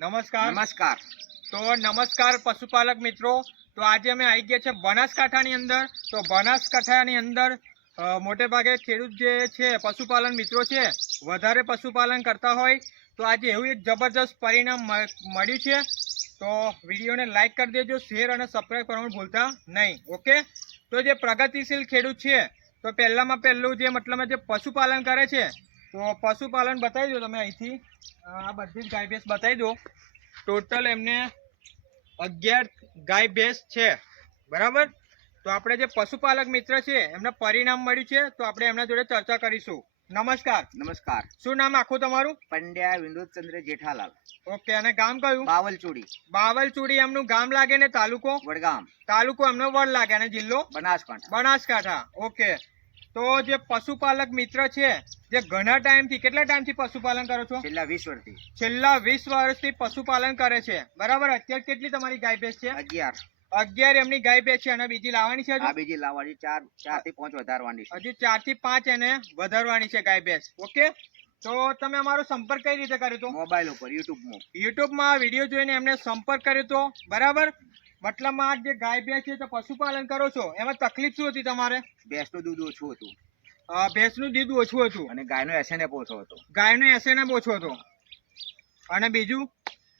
નમસ્કાર. નમસ્કાર. તો નમસ્કાર પશુપાલક મિત્રો. તો આજે અમે આવી ગયા છે બનાસકાંઠાની અંદર. તો બનાસકાંઠાની અંદર મોટે ભાગે ખેડૂત જે છે પશુપાલન મિત્રો છે વધારે પશુપાલન કરતા હોય. તો આજે એવું એક જબરજસ્ત પરિણામ મળ્યું છે. તો વિડીયોને લાઇક કરી દેજો શેર અને સબસ્ક્રાઈબ કરવાનું ભૂલતા નહીં. ઓકે? તો જે પ્રગતિશીલ ખેડૂત છે તો પહેલામાં પહેલું જે મતલબ જે પશુપાલન કરે છે તો પશુપાલન બતાવી દો તમે અહીંથી. આ બધી જ ગાય ભેંસ બતાવી દો. ટોટલ એમને અગિયાર ગાય ભેંસ છે. બરાબર? તો આપણે જે પશુપાલક મિત્ર છે એમને પરિણામ મળ્યું છે તો આપણે એમના જોડે ચર્ચા કરીશું. નમસ્કાર. નમસ્કાર. શું નામ આખું તમારું? પંડ્યા વિનોદચંદ્ર જેઠાલાલ. ઓકે અને ગામ કયું? બાવલચુડી. બાવલચુડી એમનું ગામ લાગે ને તાલુકો? વડગામ. તાલુકો એમનો વડ લાગે અને જિલ્લો? બનાસકાંઠા. બનાસકાંઠા. ઓકે. તો જે પશુપાલક મિત્ર છે જે ઘણા ટાઈમથી કેટલા ટાઈમથી પશુપાલન કરો છો? છેલ્લા વીસ વર્ષથી. છેલ્લા વીસ વર્ષથી પશુપાલન કરે છે. બરાબર? અત્યારે કેટલી તમારી ગાય ભેંસ છે? અગિયાર. અગિયાર એમની ગાય ભેંસ છે. અને બીજી લાવવાની છે બીજી લાવવાની ચાર ચારથી પાંચ વધારવાની છે. હજી ચારથી પાંચ એને વધારવાની છે ગાય ભેંસ. ઓકે? તો તમે અમારો સંપર્ક કઈ રીતે કર્યો હતો મોબાઈલ ઉપર યુટ્યુબમાં. યુટ્યુબમાં વીડિયો જોઈને એમને સંપર્ક કર્યો હતો બરાબર? મતલબમાં આ જે ગાય ભેંસ છે તો પશુપાલન કરો છો? એમાં તકલીફ શું હતી તમારે? ભેંસનું દૂધ ઓછું હતું. ભેંસનું દૂધ ઓછું હતું. અને ગાયનો એસએનએફ ઓછો હતો. ગાયનો એસએનએમ ઓછો હતો. અને બીજું?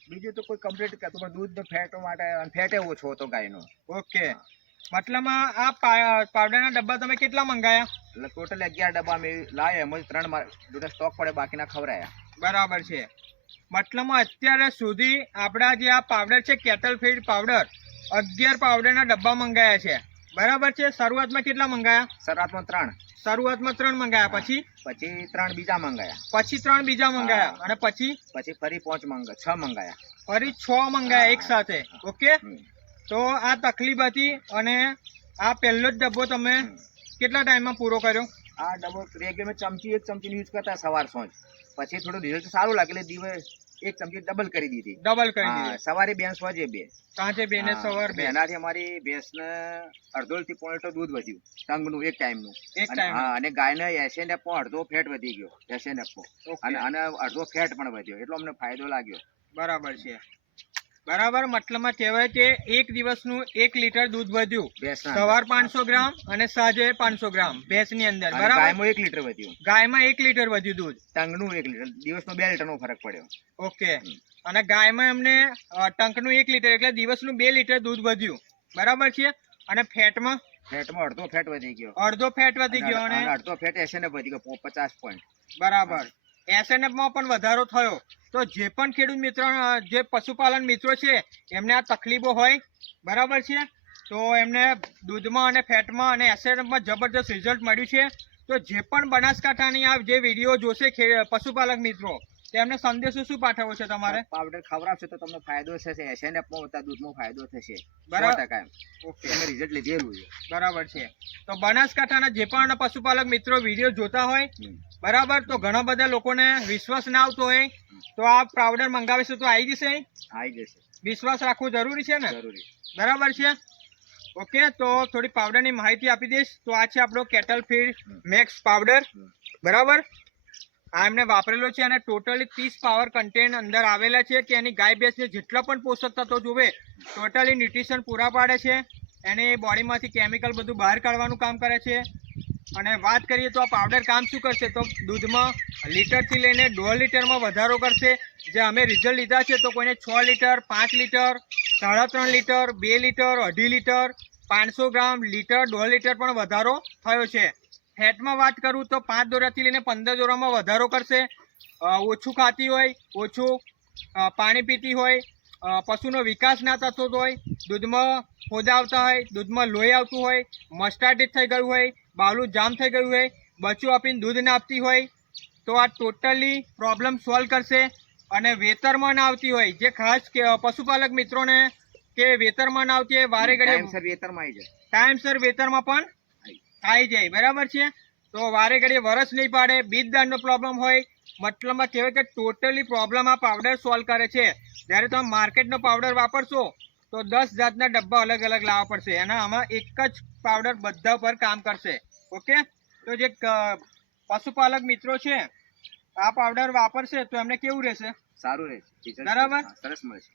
બીજું તો કોઈ કમ્પ્લીટ કરતું પણ દૂધ ફેટો માટે ફેટે ઓછો હતો ગાયનો. ઓકે. મતલબમાં આ પાવડરના ડબ્બા તમે કેટલા મંગાયા? એટલે ટોટલ અગિયાર ડબ્બા અમે લાવ્યા એમાં ત્રણ જોડે સ્ટોક પડે બાકીના ખવડાયા. બરાબર છે. મતલબમાં અત્યારે સુધી આપણા જે આ પાવડર છે કેટલ ફીડ પાવડર અગિયાર પાવડરના ડબ્બા મંગાયા છે. બરાબર છે? શરૂઆતમાં કેટલા મંગાયા? શરૂઆતમાં ત્રણ. શરૂઆતમાં ત્રણ મંગાયા પછી? પછી ત્રણ બીજા મંગાયા. પછી ત્રણ બીજા મંગાયા. અને પછી? પછી ફરી પાંચ મંગા છ મંગાયા. ફરી છ મંગાયા એક સાથે. ઓકે? તો આ તકલીફ હતી અને આ પહેલો જ ડબ્બો તમે કેટલા ટાઈમમાં પૂરો કર્યો? આ ડબ્બો રેગ્યુલર ચમચી એક ચમચીનો યુઝ કરતા સવાર સાંજ. પછી થોડું રિઝલ્ટ સારું લાગે એટલે દિવસ એક ચમચી ડબલ કરી દીધી. ડબલ કરી દીધી. સવારે ભેંસ વાજે બે સાંજે બે ને સવાર બે એનાથી અમારી ભેંસને અડધો થી પોણો લીટર દૂધ વધ્યું ટંગનું એક ટાઈમનું. એક અને ટાઈમ હા અને ગાયને એસએનએફ પણ અડધો ફેટ વધી ગયો એસએનએફ અને અને અડધો ફેટ પણ વધ્યો એટલો અમને ફાયદો લાગ્યો. બરાબર છે. બરાબર મતલબમાં કહેવાય કે એક દિવસનું એક લીટર દૂધ વધ્યું. સવાર પાંચસો ગ્રામ અને સાંજે પાંચસો ગ્રામ ભેંસની અંદર. બરાબર? ગાયમાં એક લીટર વધ્યું. ગાયમાં એક લીટર વધ્યું દૂધ. ટંકનું એક લીટર. દિવસનો બે લીટરનો ફરક પડ્યો. ઓકે. અને ગાયમાં એમને ટંકનું એક લીટર એટલે દિવસનું બે લીટર દૂધ વધ્યું. બરાબર છે? અને ફેટમાં? ફેટમાં અડધો ફેટ વધી ગયો. અડધો ફેટ વધી ગયો અને અડધો ફેટ એસએનએફ વધી ગયો પચાસ પોઈન્ટ બરાબર. SNF માં પણ વધારો થયો. તો જે પણ ખેડૂત મિત્રો જે પશુપાલન મિત્રો છે એમને આ તકલીફો હોય બરાબર છે? તો એમને દૂધમાં અને ફેટમાં અને એસેડમાં જબરદસ્ત જબરજસ્ત રિઝલ્ટ મળ્યું છે. તો જે પણ બનાસકાંઠાની આ જે વીડિયો જોશે પશુપાલક મિત્રો તેમને સંદેશો શું પાઠવવો છે તમારે? પાવડર ખવડાવશો તો તમને ફાયદો થશે એસએનએફમાં વધતા દૂધમાં ફાયદો થશે. બરાબર. એમ. ઓકે. અમે રિઝલ્ટ લીધેલું છે. બરાબર છે. તો બનાસકાંઠાના જે પણ પશુપાલક મિત્રો વીડિયો જોતા હોય બરાબર? તો ઘણા બધા લોકોને વિશ્વાસ ના આવતો હોય તો આ પાવડર મંગાવીશું તો આવી જશે? આવી જશે. વિશ્વાસ રાખવો જરૂરી છે ને? જરૂરી. બરાબર છે? ઓકે તો થોડી પાવડરની માહિતી આપી દઈશ. તો આ છે આપણો કેટલ ફીડ મેક્સ પાવડર બરાબર? આ એમને વાપરેલો છે અને ટોટલી ત્રીસ પાવર કન્ટેન્ટ અંદર આવેલા છે કે એની ગાય ભેંસને જેટલા પણ પોષક તત્વો જોવે ટોટલી ન્યુટ્રિશન પૂરા પાડે છે. એની બોડીમાંથી કેમિકલ બધું બહાર કાઢવાનું કામ કરે છે. અને વાત કરીએ તો આ પાવડર કામ શું કરશે? તો દૂધમાં લીટરથી લઈને દોઢ લીટરમાં વધારો કરશે. જે અમે રિઝલ્ટ લીધા છે તો કોઈને છ લીટર, પાંચ લીટર, સાડા ત્રણ લીટર, બે લીટર, અઢી લીટર, પાંચસો ગ્રામ, લીટર, દોઢ લીટર પણ વધારો થયો છે. ફેટમાં વાત કરું તો પાંચ દોરાથી લઈને પંદર દોરામાં વધારો કરશે. ઓછું ખાતી હોય, ઓછું પાણી પીતી હોય પશુનો વિકાસ ના થતો હોય, દૂધમાં ફોદા આવતા હોય, દૂધમાં લોહી આવતું હોય મસ્ટાર્ડિટ થઈ ગયું હોય બાવલું જામ થઈ ગયું હોય બચ્ચું આપીને દૂધ ના આપતી હોય તો આ ટોટલી પ્રોબ્લેમ સોલ્વ કરશે. અને વેતરમાં ના આવતી હોય જે ખાસ કે પશુપાલક મિત્રોને કે વેતરમાં ના આવતી હોય વારે ઘડીએ વેતરમાં આવી જાય. ટાઈમસર વેતરમાં પણ આવી જાય. બરાબર છે? તો વારે ઘડીએ વરસ નહીં પાડે બીજ દાંડનો પ્રોબ્લેમ હોય મતલબમાં કહેવાય કે ટોટલી પ્રોબ્લેમ આ પાવડર સોલ્વ કરે છે. જ્યારે તમે માર્કેટનો પાવડર વાપરશો તો દસ જાતના ડબ્બા અલગ અલગ લાવવા પડશે. એના આમાં એક જ પાવડર બધા પર કામ કરશે. ઓકે? તો જે પશુપાલક મિત્રો છે આ પાવડર વાપરશે તો એમને કેવું રહેશે? સારું રહેશે. બરાબર. સરસ મળશે.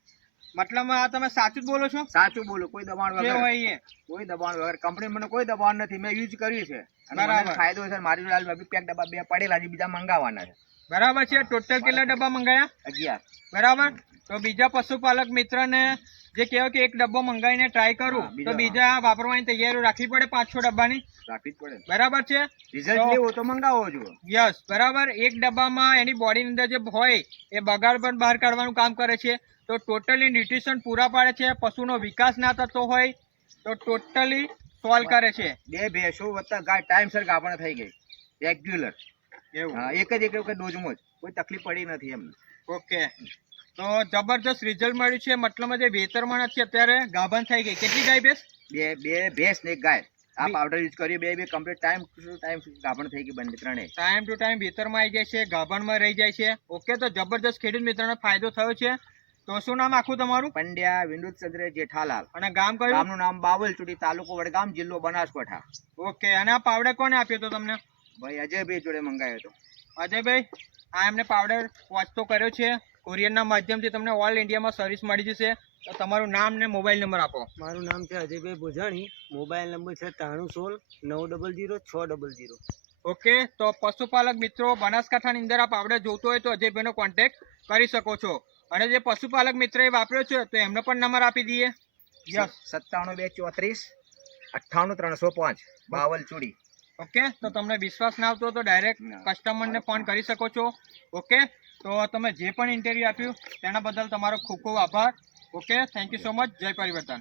મતલબ આ તમે સાચું જ બોલો છો? સાચું બોલો. કોઈ દબાણ વગર. હોય કોઈ દબાણ વગર. કંપની મને કોઈ દબાણ નથી. મેં યુઝ કર્યું છે. બરાબર. ફાયદો છે. મારી જોડે હાલ પેક ડબ્બા બે પડેલા છે. બીજા મંગાવવાના છે. બરાબર છે. ટોટલ કેટલા ડબ્બા મંગાયા? અગિયાર. બરાબર? તો બીજા પશુપાલક મિત્રને જે કહેવાય કે એક ડબ્બો મંગાવીને ટ્રાય કરું તો બીજા વાપરવાની તૈયારી રાખવી પડે પાંચ છ ડબ્બાની? રાખવી પડે. બરાબર છે? રિઝલ્ટ લેવો તો મંગાવો જો યસ બરાબર. એક ડબ્બામાં એની બોડીની અંદર જે હોય એ બગાડ પણ બહાર કાઢવાનું કામ કરે છે. તો ટોટલી ન્યુટ્રિશન પૂરા પાડે છે પશુનો વિકાસ ના થતો હોય તો ટોટલી સોલ્વ કરે છે. બે ભેંસો વત્તા ગાય ટાઈમસર ગાભણ થઈ ગઈ. રેગ્યુલર એવું. એક જ એક વખત ડોઝમાં જ. કોઈ તકલીફ પડી નથી એમને. ઓકે. તો જબરજસ્ત રિઝલ્ટ મળ્યું છે. મતલબ જે વેતરમાં નથી. અત્યારે ગાભણ થઈ ગઈ. કેટલી ગાય બેસ બે બે ભેંસ ને ગાય. આ પાવડર યુઝ કર્યો બે બે કમ્પ્લીટ ટાઈમ ટુ ટાઈમ ગાભણ થઈ ગઈ બંને ત્રણે ટાઈમ ટુ ટાઈમ વેતરમાં આવી જાય છે. ગાભણમાં રહી જાય છે. ઓકે તો જબરજસ્ત ખેડૂત મિત્રોને ફાયદો થયો છે. તો શું નામ આખું તમારું? પંડ્યા વિનોદ ચંદ્ર જેઠાલાલ. અને ગામ કયું? ગામનું નામ બાવલચુડી તાલુકો વડગામ જિલ્લો બનાસકાંઠા. ઓકે અને આ પાવડર કોને આપ્યો હતો તમને? ભાઈ અજયભાઈ જોડે મંગાવ્યો હતો. અજયભાઈ આ એમને પાવડર વાંચતો કર્યો છે. કુરિયરના માધ્યમથી તમને ઓલ ઇન્ડિયામાં સર્વિસ મળી જશે. તો તમારું નામ ને મોબાઈલ નંબર આપો. મારું નામ છે અજયભાઈ ભોજાણી. મોબાઈલ નંબર છે ત્રાણું સોળ નવ ડબલ જીરો છ ડબલ જીરો ઓકે તો પશુપાલક મિત્રો બનાસકાંઠાની અંદર આપ આપણે જોતો હોય તો અજયભાઈનો કોન્ટેક્ટ કરી શકો છો. અને જે પશુપાલક મિત્રએ વાપર્યો છે તો એમનો પણ નંબર આપી દઈએ. યસ સત્તાણું બે ચોત્રીસ અઠ્ઠાણું ત્રણસો પાંચ બાવલચુડી. ઓકે? તો તમને વિશ્વાસ ના આવતો તો ડાયરેક્ટ. કસ્ટમરને ફોન કરી શકો છો. ઓકે? તો તમે જે પણ ઇન્ટરવ્યૂ આપ્યું તેના બદલ તમારો ખૂબ ખૂબ આભાર. Okay? Thank you so much જય પરિવર્તન.